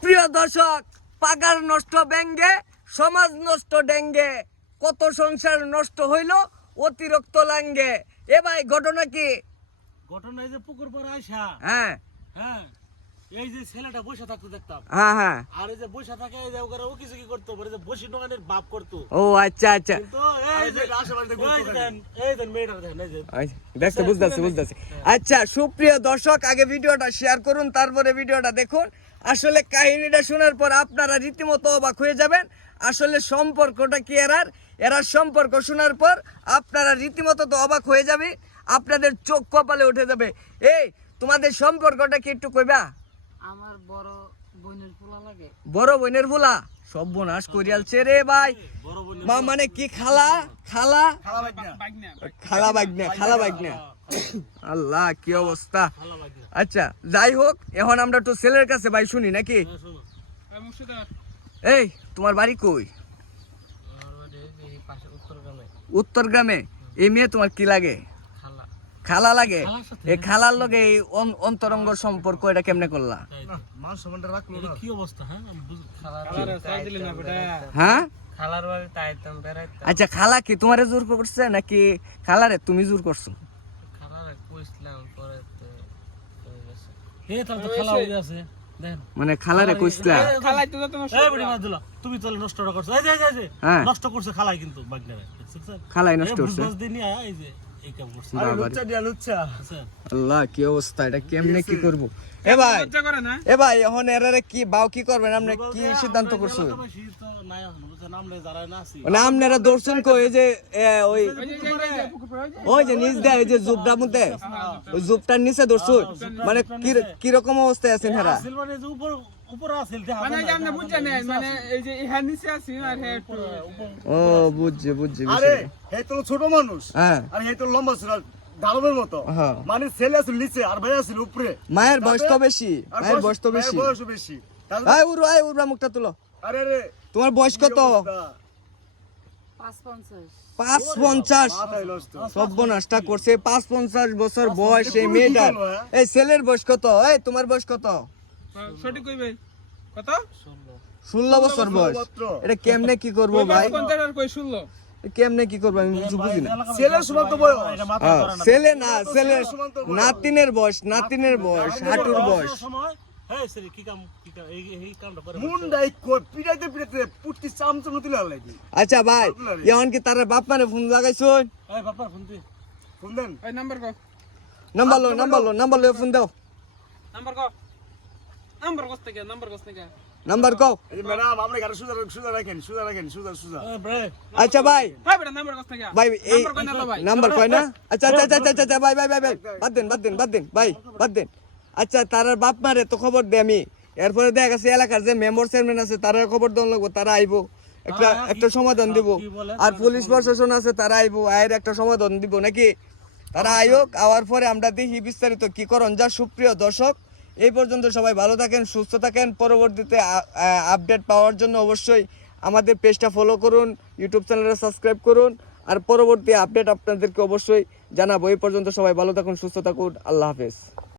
প্রিয় দর্শক, পাগার নষ্ট ব্যাঙ্গে সমাজ নষ্ট ডেঙ্গে, কত সংসার নষ্ট হইল অতিরিক্ত লাঙ্গে। এ ভাই ঘটনা কি? ঘটনা এই যে পুকুর পরে আইসা হ্যাঁ হ্যাঁ এই যে ছেলেটা বসে থাকতে দেখতাম, হ্যাঁ হ্যাঁ আর এই যে বসে থাকে এই যে ওখানে ও কিছু কি করতো পারে যে বসি দোকানের বাপ করতো। ও আচ্ছা আচ্ছা, কিন্তু এই যে আশেপাশে এই যে মেয়েটা দেখেন এই যে দেখতে বুঝতেছি। আচ্ছা সুপ্রিয় দর্শক, আগে ভিডিওটা শেয়ার করুন, তারপরে ভিডিওটা দেখুন। আসলে কাহিনীটা শোনার পর আপনারা রীতিমতো অবাক হয়ে যাবেন। আসলে সম্পর্কটা কি এরার সম্পর্ক শোনার পর আপনারা রীতিমতো তো অবাক হয়ে যাবে, আপনাদের চোখ কপালে উঠে যাবে। এই তোমাদের সম্পর্কটা কি একটু কইবা? আমার বড় বোনের পোলা লাগে। বড় বোনের ভোলা সর্বনাশ করিয়ালছে রে ভাই। বড় বোন মা মানে কি খালা খালা খালা বাগনা। আল্লাহ কি অবস্থা। ভালো লাগে। আচ্ছা যাই হোক, এখন আমরা একটু ছেলের কাছে ভাই শুনি নাকি। শোনো এই তোমার বাড়ি কই? এই পাশে উত্তর গ্রামে উত্তর গ্রামে। এই মেয়ে তোমার কি লাগে? খালা। খালা লাগে। খালার সাথে? এই খালার লগে এই অন্তরঙ্গ সম্পর্ক এটা কেমনে করলা? মান সম্মানটা রাখলো না। কি অবস্থা? হ্যাঁ আমি বুঝ হ্যাঁ খালার বাড়িতে আইতাম বেড়াইতাম। আচ্ছা, খালা কি তোমারে জোর করছে নাকি খালারে তুমি জোর করছো? খালারে কইছিলাম পরে তো হয়ে গেছে। হে তার তো খালা হয়ে আছে দেখেন। মানে খালারে কইছিলা? খালাই তো তোমার এই বড়ি মাদুলা তুমি তো নষ্টটা করছো। এই যে হ্যাঁ নষ্ট করছে খালাই কিন্তু বাগনারে দেখছেন। খালাই নষ্ট করছে। বুঝ দিন এই যে এই কাম করছে। আরে লুচ্চা দিয়া লুচ্চা আচ্ছা আল্লাহ কি অবস্থা, এটা কেমনে কি করব? এ ভাই এখন এরারে কি বাও কি করবেন, আপনি কি সিদ্ধান্ত করছো? মানে আপনারা দর্শন কই এই যে ওই যে নিচ দেয়, ওই যে জুবটার মধ্যে, ওই জুবটার নিচে দর্শন, মানে কি রকম অবস্থায় আছেন হেরা? ও বুঝছি আরে হে তো ছোট মানুষ হ্যাঁ আর হে তো লম্বা ছিল ডালবের মতো, হ্যাঁ। মানে ছেলে আছে নিচে আর ভাই আছে উপরে। মায়ের বয়স তো বেশি, মায়ের বয়স তো বেশি। বয়স বেশি। আয় উড়া মুখটা তুলো। আরে রে তোমার বয়স কত? 550। 550। মাথায় নষ্ট। সর্বনাশটা করছে। 550 বছর বয়স এই মেয়েটার। এই ছেলের বয়স কত? এই তোমার বয়স কত? সঠিক কইবে কত? 16 বছর বয়স। এটা কেমনে কি করবো ভাই? 50 আর কই 16? কেমনে কি করবো আমি কিছু বুঝি না। ছেলে সমান তো বয়স। হ্যাঁ, ছেলে না, ছেলে নাতিনের বয়স, হাঁটুর বয়স। মুন্ডাই কই পিড়াইতে পুটকি চামচম তুলে লাগি। আচ্ছা ভাই, এখন কি তার বাপ মানে ফোন লাগাইছুন? ফোন দেন। ওই নাম্বার কো। নাম্বার লো ফোন দাও। নাম্বার কো। নাম্বার কস থেকে নাম্বার কও। এই যে ম্যাডাম আপনি গাড়ি সুজা রাখেন। আচ্ছা ভাই, ভাই বেটা নাম্বার কস থেকে। ভাই এই নাম্বার কই না তো ভাই। নাম্বার কয় না? আচ্ছা ভাই বাদ দেন ভাই বাদ দেন। আচ্ছা তার বাপ মারে তো খবর দে আমি, এরপরে দেখা গেছে এলাকার যে মেম্বার চেয়ারম্যান আছে তারা খবর দেওয়া লাগবো, তারা আইবো একটা সমাধান দিব। আর পুলিশ প্রশাসন আছে তারা আইবো, আয়ের একটা সমাধান দিব নাকি? তারা আয়োগ আওয়ার পরে আমরা দেখি বিস্তারিত কি করণ যা। সুপ্রিয় দর্শক, এই পর্যন্ত সবাই ভালো থাকেন, সুস্থ থাকেন। পরবর্তীতে আপডেট পাওয়ার জন্য অবশ্যই আমাদের পেজটা ফলো করুন, ইউটিউব চ্যানেলটা সাবস্ক্রাইব করুন, আর পরবর্তী আপডেট আপনাদেরকে অবশ্যই জানাবো। এই পর্যন্ত সবাই ভালো থাকুন, সুস্থ থাকুন, আল্লাহ হাফেজ।